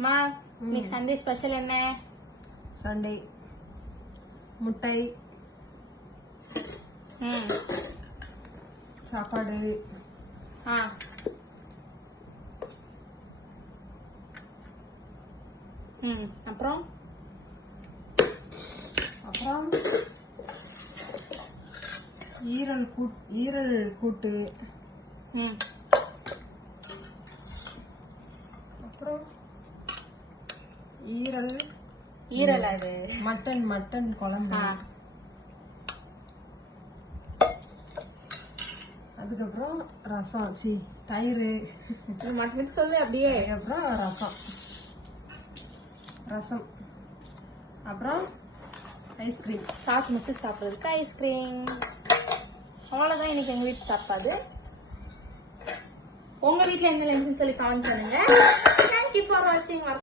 அம்மா இன்னைக்கு Sunday special என்ன? சண்டே முட்டை சாப்பாடு. அப்புறம் அப்புறம் ஈரல் கூட்டு. அப்புறம் ஈரல் அது மட்டன் குழம்பு. அதுக்கப்புறம் ரசம் தயிர் மட்டும் சொல்லு அப்படியே. அதுக்கப்புறம் ரசம் அப்புறம் ஐஸ்கிரீம். சாப்பிட்டு முடிச்சு சாப்பிட்றதுக்கு ஐஸ்கிரீம். அவ்வளோதான் இன்னைக்கு எங்கள் வீட்டு சாப்பாடு. உங்கள் வீட்டில் என்ன லஞ்சுன்னு சொல்லி கமெண்ட் பண்ணுங்க. தேங்க்யூ ஃபார் வாட்சிங்.